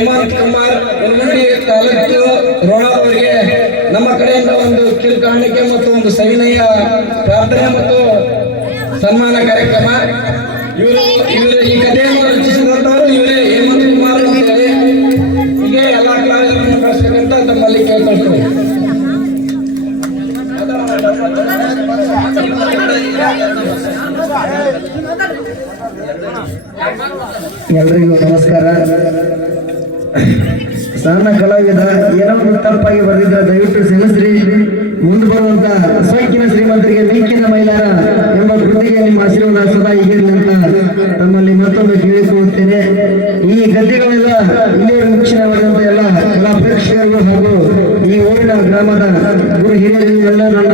ಹೇಮಂತ್ ಕುಮಾರ್ ಹುಲ್ಗುಂಡಿ ತಾಲೂಕು ರೋಣದವರಿಗೆ ನಮ್ಮ ಕಡೆಯಿಂದ ಒಂದು ಕಿರುಕಾಣಿಕೆ ಮತ್ತು ಒಂದು ಸವಿನಯ ಪ್ರಾರ್ಥನೆ ಮತ್ತು ಸನ್ಮಾನ ಕಾರ್ಯಕ್ರಮ. ಇವರು ಈ ಕಥೆಯನ್ನು ರಚಿಸಿದಂತವರು ಇವರೇ ಹೇಮಂತ್ ಕುಮಾರ್ ಅಂತೇಳಿ. ಹೀಗೆ ಎಲ್ಲಾ ಕಲಾವಿದರನ್ನು ಕಳಿಸ್ಬೇಕಂತ ತಮ್ಮಲ್ಲಿ ಕೇಳ್ಕೊಳ್ತೀವಿ. ಎಲ್ರಿಗೂ ನಮಸ್ಕಾರ. ಸಣ್ಣ ಕಲಾವಿದ ಏನೋ ಒಂದು ತಪ್ಪಾಗಿ ಬರೆದಿದ್ದ ದಯವಿಟ್ಟು ಕ್ಷಮಿಸ್ರಿ. ಮುಂದೆ ಬರುವಂತ ಸೋಂಕಿನ ಶ್ರೀಮಂತರಿಗೆ ಮಿಕ್ಕಿನ ಮೈಲಾರ ಎಂಬ ಕೃತಿಗೆ ನಿಮ್ಮ ಆಶೀರ್ವಾದ ಸದಾ ಹೀಗಿರಲಿ ಅಂತ ತಮ್ಮಲ್ಲಿ ಮತ್ತೊಮ್ಮೆ ಕೇಳಿಕೊಳ್ಳುತ್ತೇನೆ. ಈ ಗದ್ಯಗಳೆಲ್ಲ ಇಲ್ಲಿಯ ವೀಕ್ಷಣೆ ಮಾಡಿದಂತ ಎಲ್ಲ ಕಲಾ ಪ್ರೇಕ್ಷಕರಿಗೂ ಹಾಗೂ ಈ ಊರಿನ ಗ್ರಾಮದ ಗುರು ಹಿರಿಯರಿಗೂ ಎಲ್ಲ ನನ್ನ